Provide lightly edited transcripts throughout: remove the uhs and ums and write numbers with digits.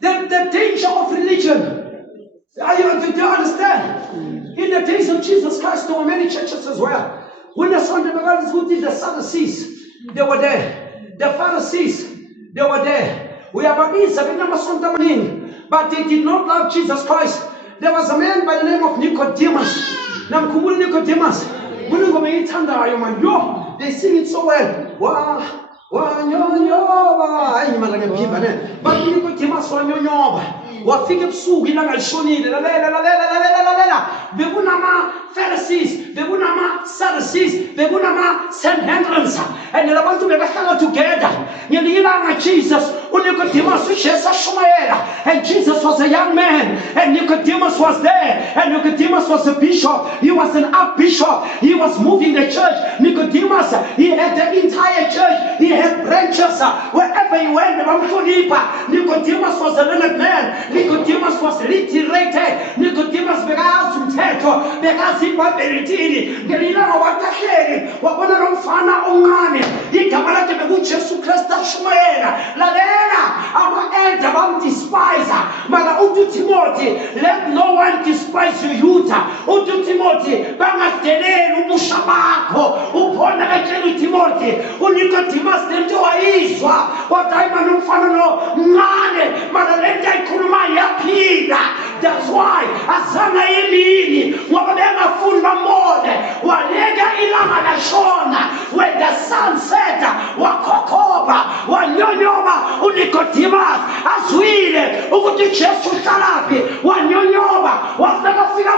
The danger of religion. Do you understand? In the days of Jesus Christ, there were many churches as well. When the Sadducees, they were there. The Pharisees, they were there. But they did not love Jesus Christ. There was a man by the name of Nicodemus. They sing it so well. But Nicodemus wafika ebusuku ilanga lishonile lalela bekunama Pharisees bekunama Sadducees bekunama Sanhedrins and labantu bebahlala together ngelilanga Jesus uNicodemus ushumayela and Jesus was a young man and Nicodemus was there and Nicodemus was a bishop. He was an archbishop. He was moving the church. Nicodemus, he had the entire church. He had branches wherever he went. Nicodemus was a learned man. Nicodemus was literated. Nicodemus bekazi umthetho, bekazi iBhayibheli. Ngelilanga wakahleli wabona lo mfana omncane igama lakhe bekuJesu Kristu ashumayela. Lalela ama-elder bamdespise mara uthi Timothy, let no one despise you Yuda. Uthi Timothy bangadeleli ubusha bakho uphona katshela uTimothy uNicodemus lento wayizwa wadayima nomfana lo mncane mara lento ayikhulumayo yaphila. That's why azange yemini ngoba bengafuni bambone waleka ilanga lashona. When the sun set wakhokhoba wanyonyoba uNicodemus azwile ukuthi Jesu uhlalapi wanyonyoba wafika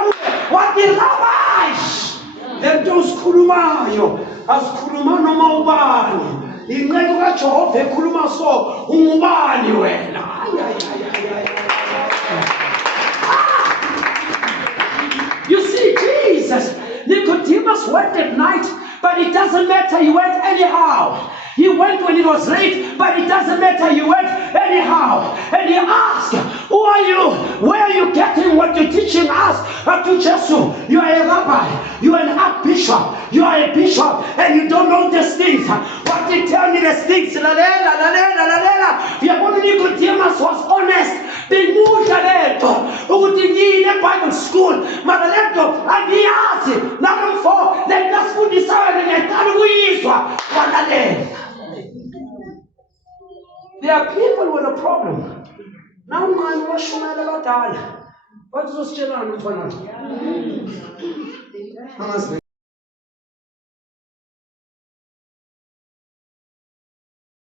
wathi rabash lento usikhulumayo asikhuluma noma ubani inqeko kaJehova ekhuluma so ungubani wena. You see, Jesus, Nicodemus went at night, but it doesn't matter, he went anyhow. He went when it was late, but it doesn't matter, he went anyhow. And he asked, who are you? Where are you getting what you're teaching us? To Jesus, you are a rabbi, you are an archbishop, you are a bishop, and you don't know these things. But you tell me these things. Nicodemus was honest. They moved the Bible school. Madalento, and he asked, number 4, let us put this out and there are people with a problem. Now, man, what's your matter? What's the